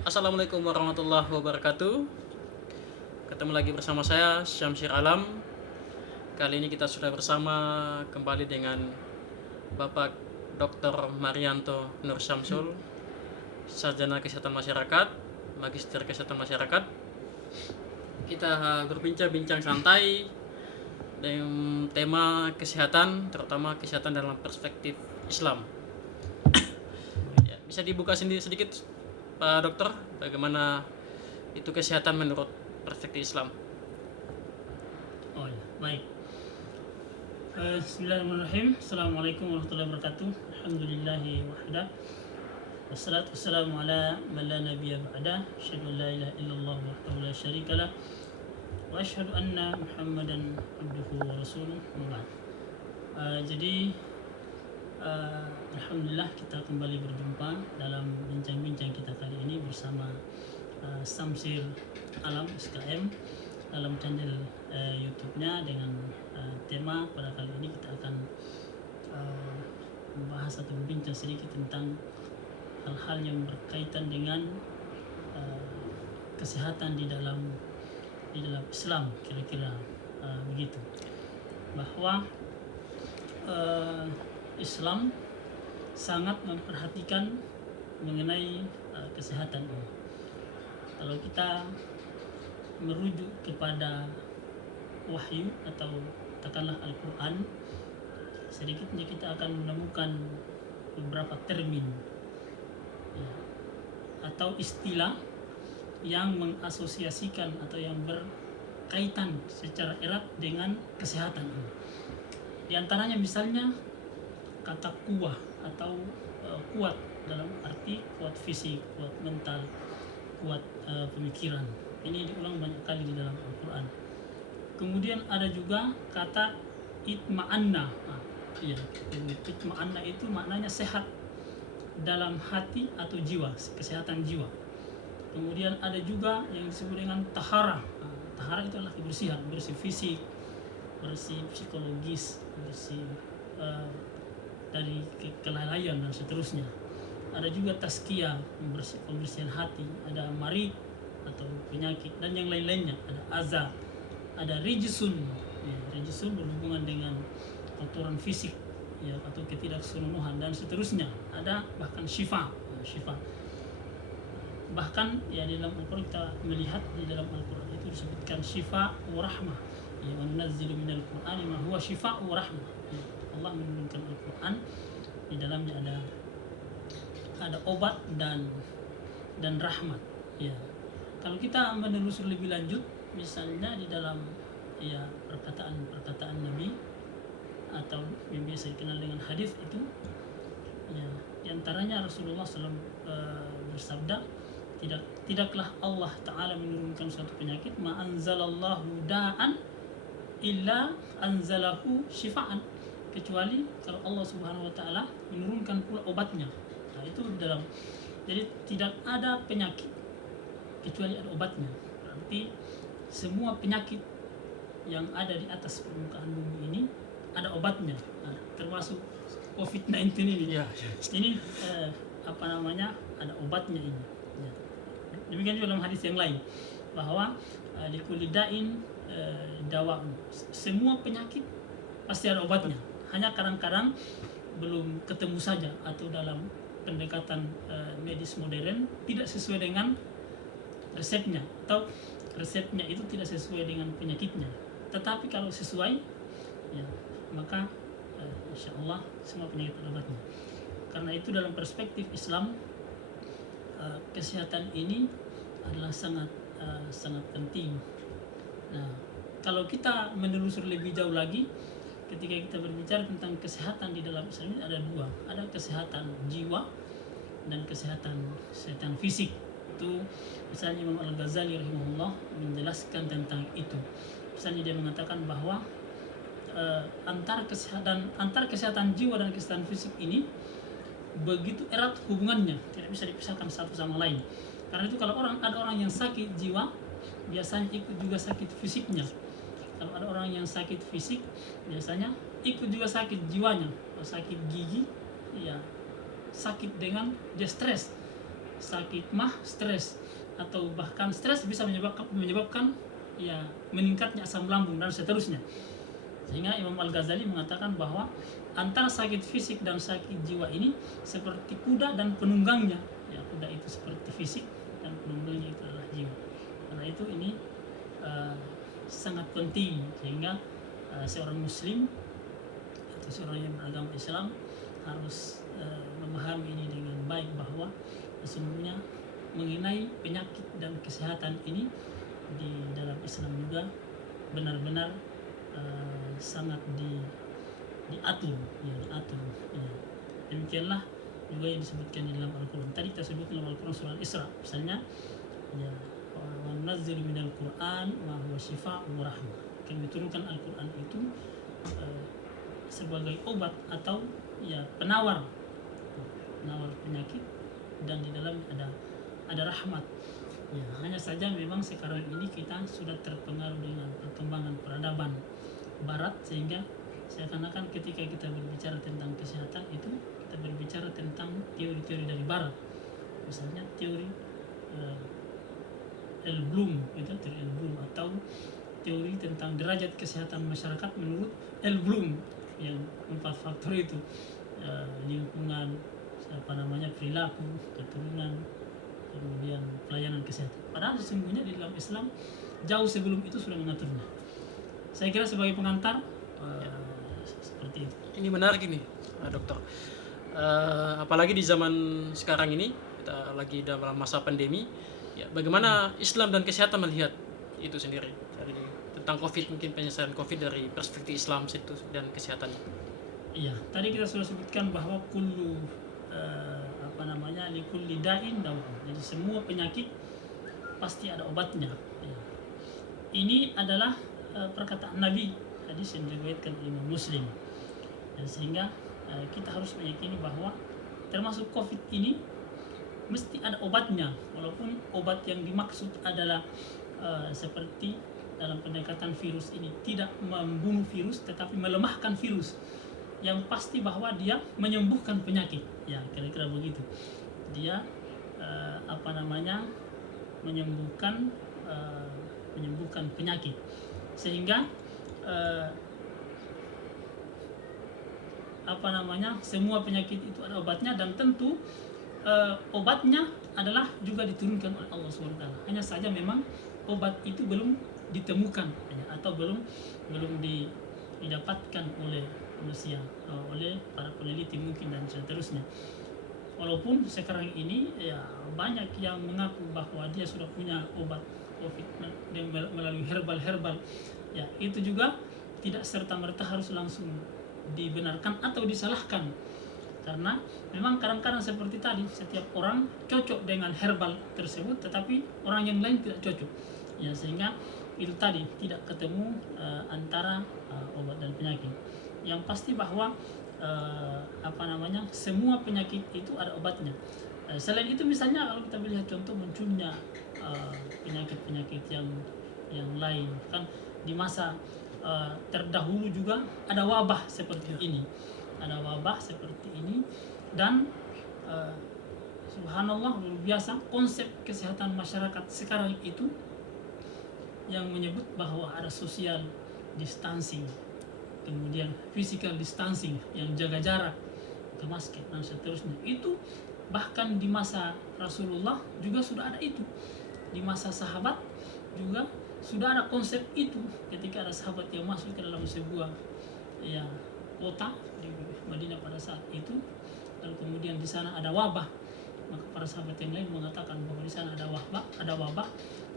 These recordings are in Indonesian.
Assalamualaikum warahmatullahi wabarakatuh. Ketemu lagi bersama saya Syamsir Alam. Kali ini kita sudah bersama kembali dengan Bapak Dr. Marianto Nur Syamsul, Sarjana Kesehatan Masyarakat, Magister Kesehatan Masyarakat. Kita berbincang-bincang santai dengan tema kesehatan, terutama kesehatan dalam perspektif Islam. Ya, bisa dibuka sendiri sedikit Pak Dokter, bagaimana itu kesehatan menurut perspektif Islam? Oh ya, baik. Bismillahirrahmanirrahim. Assalamualaikum warahmatullahi wabarakatuh. Alhamdulillahi wahda. Wassalatu wassalamu ala man la nabiyya ba'da. Asyhadu an la ilaha illallah wahdahu la syarika lah. Wa asyhadu anna Muhammadan abduhu wa rasuluh. Jadi alhamdulillah kita kembali berjumpa dalam bincang-bincang kita kali ini bersama Syamsir Alam SKM dalam channel YouTube-nya dengan tema pada kali ini kita akan membahas atau berbincang sedikit tentang hal-hal yang berkaitan dengan kesehatan di dalam Islam, kira-kira begitu, bahwa Islam sangat memperhatikan mengenai kesehatan ini. Kalau kita merujuk kepada wahyu atau katakanlah Al-Quran, sedikitnya kita akan menemukan beberapa termin ya, atau istilah yang mengasosiasikan atau yang berkaitan secara erat dengan kesehatan ini. Di antaranya misalnya kata kuah atau kuat dalam arti kuat fisik, kuat mental, kuat pemikiran. Ini diulang banyak kali di dalam Al-Quran. Kemudian ada juga kata itma'anna. Itma'anna itu maknanya sehat dalam hati atau jiwa, kesehatan jiwa. Kemudian ada juga yang disebut dengan tahara. Tahara itu adalah kebersihan, bersih fisik, bersih psikologis, bersih dari kelalaian dan seterusnya. Ada juga tazkiyah, pembersihan hati, ada marid atau penyakit dan yang lain-lainnya, ada azab, ada rijsun. Ya, rijsun berhubungan dengan kotoran fisik ya, atau ketidakseluruhan dan seterusnya. Ada bahkan syifa. Bahkan ya di dalam Al-Quran kita melihat di dalam Al-Quran itu disebutkan syifa wa rahmah. Ya, wa nunazzilu minal Qur'ani ma huwa syifa wa rahmah. Ya, Allah menurunkan Al-Quran, di dalamnya ada obat dan rahmat. Ya. Kalau kita menelusuri lebih lanjut, misalnya di dalam ya perkataan Nabi atau yang biasa dikenal dengan hadis itu, ya, di antaranya Rasulullah SAW bersabda, tidaklah Allah Ta'ala menurunkan suatu penyakit, ma anzalallahu da'an illa anzalahu syifa'an, kecuali kalau Allah Subhanahu wa Ta'ala menurunkan pula obatnya. Nah, itu di dalam, jadi tidak ada penyakit kecuali ada obatnya. Berarti semua penyakit yang ada di atas permukaan bumi ini ada obatnya. Nah, termasuk COVID-19 ini. Ya. Ini ada obatnya ini. Ya. Demikian juga dalam hadis yang lain bahwa likulli da'in dawa. Semua penyakit pasti ada obatnya. Hanya kadang-kadang belum ketemu saja, atau dalam pendekatan medis modern tidak sesuai dengan resepnya, atau resepnya itu tidak sesuai dengan penyakitnya. Tetapi kalau sesuai, ya, maka insya Allah semua penyakit ada obatnya. Karena itu dalam perspektif Islam, kesehatan ini adalah sangat penting. Nah, kalau kita menelusuri lebih jauh lagi, ketika kita berbicara tentang kesehatan di dalam Islam ini ada dua, ada kesehatan jiwa dan kesehatan fisik. Itu misalnya Imam Al-Ghazali rahimahullah menjelaskan tentang itu. Misalnya dia mengatakan bahwa antara kesehatan jiwa dan kesehatan fisik ini begitu erat hubungannya, tidak bisa dipisahkan satu sama lain. Karena itu kalau ada orang yang sakit jiwa, biasanya ikut juga sakit fisiknya. Kalau ada orang yang sakit fisik, biasanya ikut juga sakit jiwanya. Kalau sakit gigi, ya sakit dengan dia stres. sakit mah stres, atau bahkan stres bisa menyebabkan ya meningkatnya asam lambung dan seterusnya. Sehingga Imam Al-Ghazali mengatakan bahwa antara sakit fisik dan sakit jiwa ini seperti kuda dan penunggangnya. Ya, kuda itu seperti fisik dan penunggangnya itu adalah jiwa. Karena itu ini sangat penting, sehingga seorang muslim atau seorang yang beragama Islam harus memahami ini dengan baik, bahwa sesungguhnya mengenai penyakit dan kesehatan ini di dalam Islam juga benar-benar sangat diatur, ya, diatur. Ya. Demikianlah juga yang disebutkan di dalam Al-Quran. Tadi kita sebut dalam Al-Quran surah Isra, misalnya, ya, wa nunazzilu minal Qur'an ma huwa shifaa'un wa rahmah. Kami turunkan Al-Quran itu sebagai obat atau ya penawar penyakit, dan di dalam ada rahmat. Ya, hanya saja memang sekarang ini kita sudah terpengaruh dengan perkembangan peradaban Barat, sehingga seakan-akan ketika kita berbicara tentang kesehatan itu kita berbicara tentang teori-teori dari Barat. Misalnya teori L. Bloom, itu teori L. Bloom, atau teori tentang derajat kesehatan masyarakat menurut L. Bloom, yang 4 faktor itu, lingkungan, perilaku, keturunan, kemudian pelayanan kesehatan. Padahal sesungguhnya di dalam Islam jauh sebelum itu sudah mengaturnya. Saya kira sebagai pengantar seperti itu. Ini menarik ini, dokter. Apalagi di zaman sekarang ini kita lagi dalam masa pandemi. Ya, bagaimana Islam dan kesehatan melihat itu sendiri? Jadi, tentang COVID, mungkin penyelesaian COVID dari perspektif Islam situ dan kesehatan. Iya, tadi kita sudah sebutkan bahwa kullu likulli da'in dawa. Jadi semua penyakit pasti ada obatnya. Ya. Ini adalah perkataan Nabi, hadis yang diriwayatkan Imam Muslim. Dan sehingga kita harus meyakini bahwa termasuk COVID ini mesti ada obatnya, walaupun obat yang dimaksud adalah seperti dalam pendekatan virus ini tidak membunuh virus tetapi melemahkan virus. Yang pasti bahwa dia menyembuhkan penyakit, ya kira-kira begitu. Dia menyembuhkan penyakit, sehingga semua penyakit itu ada obatnya, dan tentu obatnya adalah juga diturunkan oleh Allah SWT. Hanya saja memang obat itu belum ditemukan, atau belum didapatkan oleh manusia, oleh para peneliti mungkin dan seterusnya. Walaupun sekarang ini ya banyak yang mengaku bahwa dia sudah punya obat COVID melalui herbal, ya itu juga tidak serta-merta harus langsung dibenarkan atau disalahkan, karena memang kadang-kadang seperti tadi, setiap orang cocok dengan herbal tersebut tetapi orang yang lain tidak cocok, ya sehingga itu tadi tidak ketemu antara obat dan penyakit. Yang pasti bahwa semua penyakit itu ada obatnya. Selain itu misalnya kalau kita melihat contoh munculnya penyakit-penyakit yang lain, kan di masa terdahulu juga ada wabah seperti ini, dan subhanallah luar biasa konsep kesehatan masyarakat sekarang itu yang menyebut bahwa ada social distancing, kemudian physical distancing, yang jaga jarak, ke masker dan seterusnya. Itu bahkan di masa Rasulullah juga sudah ada itu. Di masa sahabat juga sudah ada konsep itu, ketika ada sahabat yang masuk ke dalam sebuah kota di Madinah pada saat itu, lalu kemudian di sana ada wabah, maka para sahabat yang lain mengatakan bahwa di sana ada wabah,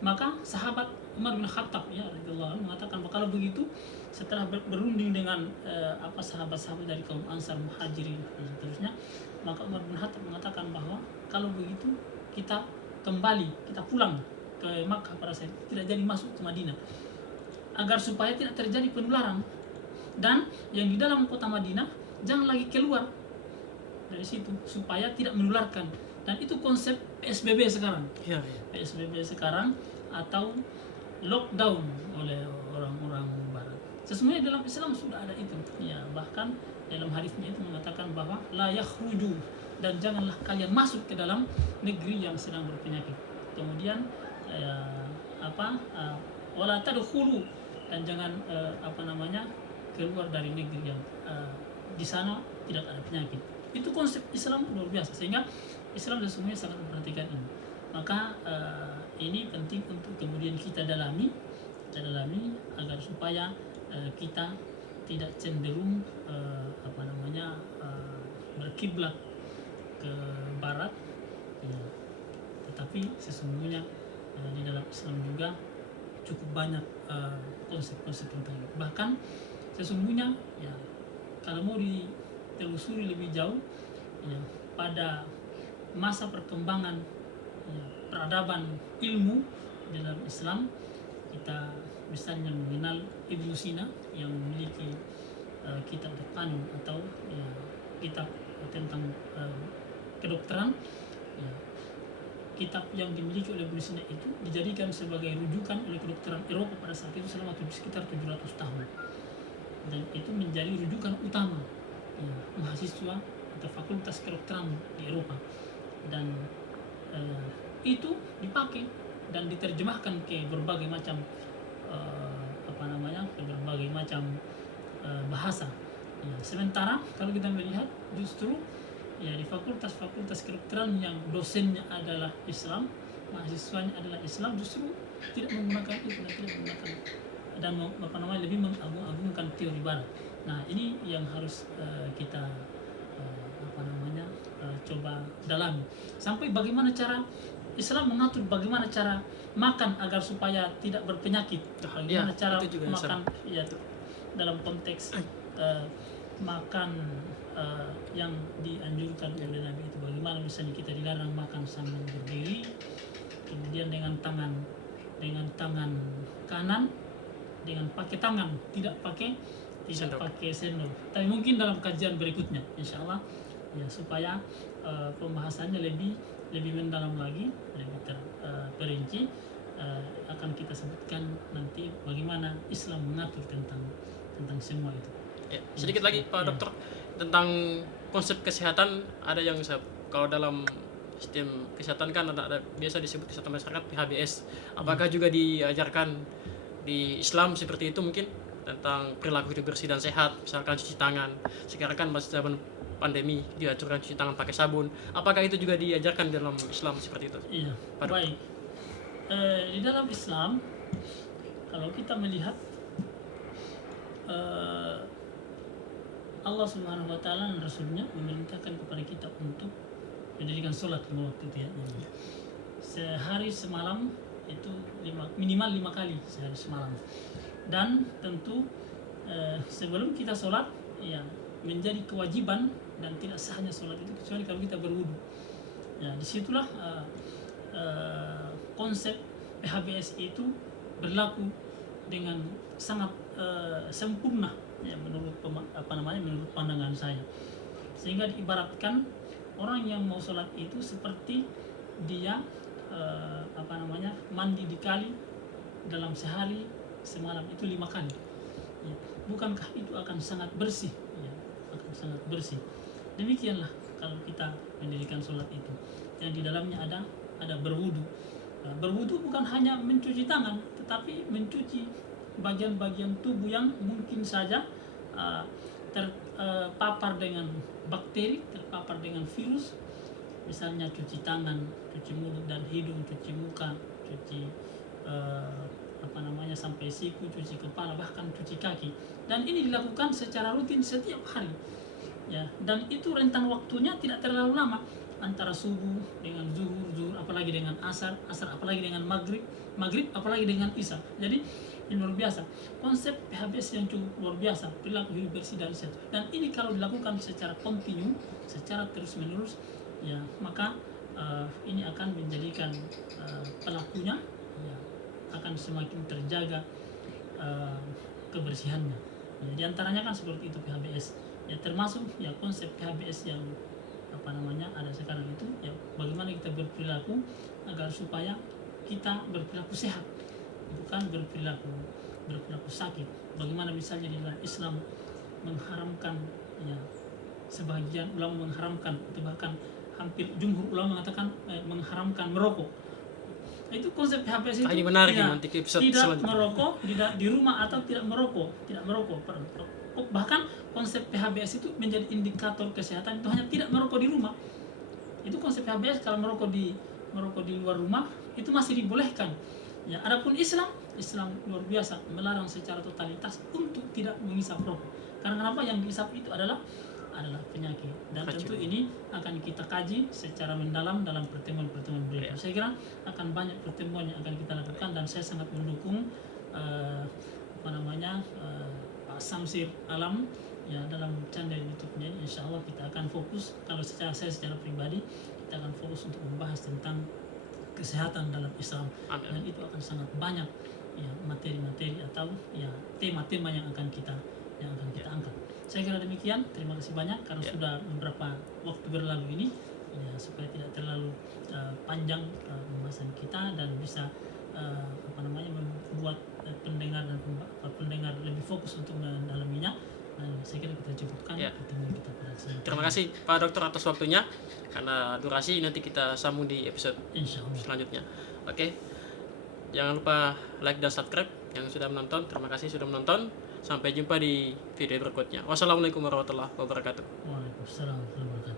maka sahabat Umar bin Khattab radhiyallahu anhu mengatakan bahwa kalau begitu, setelah berunding dengan sahabat-sahabat dari kaum Ansar, Muhajirin dan seterusnya, maka Umar bin Khattab mengatakan bahwa kalau begitu kita pulang ke Makkah pada saat itu, tidak jadi masuk ke Madinah, agar supaya tidak terjadi penularan, dan yang di dalam kota Madinah jangan lagi keluar dari situ supaya tidak menularkan. Dan itu konsep PSBB sekarang. PSBB sekarang atau lockdown oleh orang-orang barat. Sesungguhnya dalam Islam sudah ada itu. Ya, bahkan dalam hadisnya itu mengatakan bahwa la yakhruju dan janganlah kalian masuk ke dalam negeri yang sedang berpenyakit. Kemudian wala tadkhulu, dan jangan keluar dari negeri yang di sana tidak ada penyakit. Itu konsep Islam luar biasa, sehingga Islam sesungguhnya sangat memperhatikan ini. Maka ini penting untuk kemudian kita dalami agar supaya kita tidak cenderung berkiblat ke barat, ya. Tetapi sesungguhnya di dalam Islam juga cukup banyak konsep-konsep tentang itu. Bahkan sesungguhnya ya, kalau mau ditelusuri lebih jauh, ya, pada masa perkembangan ya, peradaban ilmu dalam Islam, kita misalnya mengenal Ibnu Sina yang memiliki kitab Al-Qanun atau ya, kitab tentang kedokteran. Ya, kitab yang dimiliki oleh Ibnu Sina itu dijadikan sebagai rujukan oleh kedokteran Eropa pada saat itu selama sekitar 700 tahun, dan itu menjadi rujukan utama ya, mahasiswa atau fakultas kedokteran di Eropa, dan itu dipakai dan diterjemahkan ke berbagai macam bahasa. Ya, sementara kalau kita melihat justru ya di fakultas-fakultas kedokteran yang dosennya adalah Islam, mahasiswanya adalah Islam, justru tidak menggunakan itu dan lebih mengagung-agungkan teori barat. Nah, ini yang harus kita coba dalami, sampai bagaimana cara Islam mengatur bagaimana cara makan agar supaya tidak berpenyakit, bagaimana cara makan ya, dalam konteks makan yang dianjurkan oleh Nabi itu. Bagaimana misalnya kita dilarang makan sambil berdiri, kemudian dengan tangan kanan, dengan pakai tangan, tidak pakai sendok. Tapi mungkin dalam kajian berikutnya insya Allah ya, supaya pembahasannya lebih mendalam lagi, lebih terperinci, akan kita sebutkan nanti bagaimana Islam mengatur tentang semua itu. Ya, sedikit lagi Pak Dokter tentang konsep kesehatan. Ada yang kalau dalam sistem kesehatan kan ada biasa disebut kesehatan masyarakat PHBS. Apakah juga diajarkan di Islam seperti itu, mungkin tentang perilaku hidup bersih dan sehat, misalkan cuci tangan. Sekarang kan masih zaman pandemi, diajarkan cuci tangan pakai sabun. Apakah itu juga diajarkan dalam Islam seperti itu? Iya. Baik. Di dalam Islam, kalau kita melihat Allah Subhanahu wa taala dan Rasulnya memerintahkan kepada kita untuk mendirikan sholat lima waktu itu ya. Sehari semalam itu minimal 5 kali sehari semalam. Dan tentu sebelum kita sholat ya menjadi kewajiban, dan tidak sahnya sholat itu kecuali kalau kita berwudu. Ya, disitulah konsep PHBS itu berlaku dengan sangat sempurna ya, menurut pandangan saya, sehingga diibaratkan orang yang mau sholat itu seperti dia mandi di kali dalam sehari semalam itu 5 kali ya. Bukankah itu akan sangat bersih ya, akan sangat bersih. Demikianlah kalau kita mendirikan sholat itu yang di dalamnya ada berwudu. Berwudu bukan hanya mencuci tangan, tetapi mencuci bagian-bagian tubuh yang mungkin saja terpapar dengan bakteri, terpapar dengan virus. Misalnya cuci tangan, cuci mulut dan hidung, cuci muka, cuci sampai siku, cuci kepala, bahkan cuci kaki. Dan ini dilakukan secara rutin setiap hari. Ya, dan itu rentang waktunya tidak terlalu lama, antara subuh dengan zuhur apalagi dengan asar apalagi dengan maghrib apalagi dengan isya. Jadi ini luar biasa, konsep PHBS yang cukup luar biasa, perilaku hidup bersih dan sehat. Dan ini kalau dilakukan secara kontinu, secara terus menerus ya, maka ini akan menjadikan pelakunya ya, akan semakin terjaga kebersihannya ya, diantaranya kan seperti itu PHBS ya, termasuk ya konsep PHBS yang ada sekarang itu ya, bagaimana kita berperilaku agar supaya kita berperilaku sehat, bukan berperilaku sakit. Bagaimana misalnya di dalam Islam mengharamkan ya sebagian ulama mengharamkan, atau bahkan hampir jumhur ulama mengatakan mengharamkan merokok. Itu konsep PHBS itu Ini menarik ya, nanti ke episode tidak selanjutnya. merokok, tidak di rumah atau tidak merokok. Bahkan konsep PHBS itu menjadi indikator kesehatan itu hanya tidak merokok di rumah. Itu konsep PHBS. Kalau merokok di luar rumah itu masih dibolehkan. Ya, adapun Islam luar biasa melarang secara totalitas untuk tidak menghisap rokok. Karena kenapa? Yang dihisap itu adalah penyakit, dan tentu ini akan kita kaji secara mendalam dalam pertemuan-pertemuan berikutnya. Saya kira akan banyak pertemuan yang akan kita lakukan, dan saya sangat mendukung Pak Syamsir Alam ya dalam channel YouTube-nya. Insya Allah kita akan fokus, kalau secara pribadi kita akan fokus untuk membahas tentang kesehatan dalam Islam. Amin. Dan itu akan sangat banyak ya materi-materi atau ya tema-tema yang akan kita angkat. Saya kira demikian. Terima kasih banyak karena sudah beberapa waktu berlalu ini ya, supaya tidak terlalu panjang pembahasan kita dan bisa membuat pendengar lebih fokus untuk mendalaminya. Saya kira kita cukupkan pertemuan kita pada kesempatan. Terima kasih Pak Dokter atas waktunya. Karena durasi nanti kita sambung di episode selanjutnya. Oke. Jangan lupa like dan subscribe yang sudah menonton. Terima kasih sudah menonton. Sampai jumpa di video berikutnya. Wassalamualaikum warahmatullahi wabarakatuh. Waalaikumsalam warahmatullahi wabarakatuh.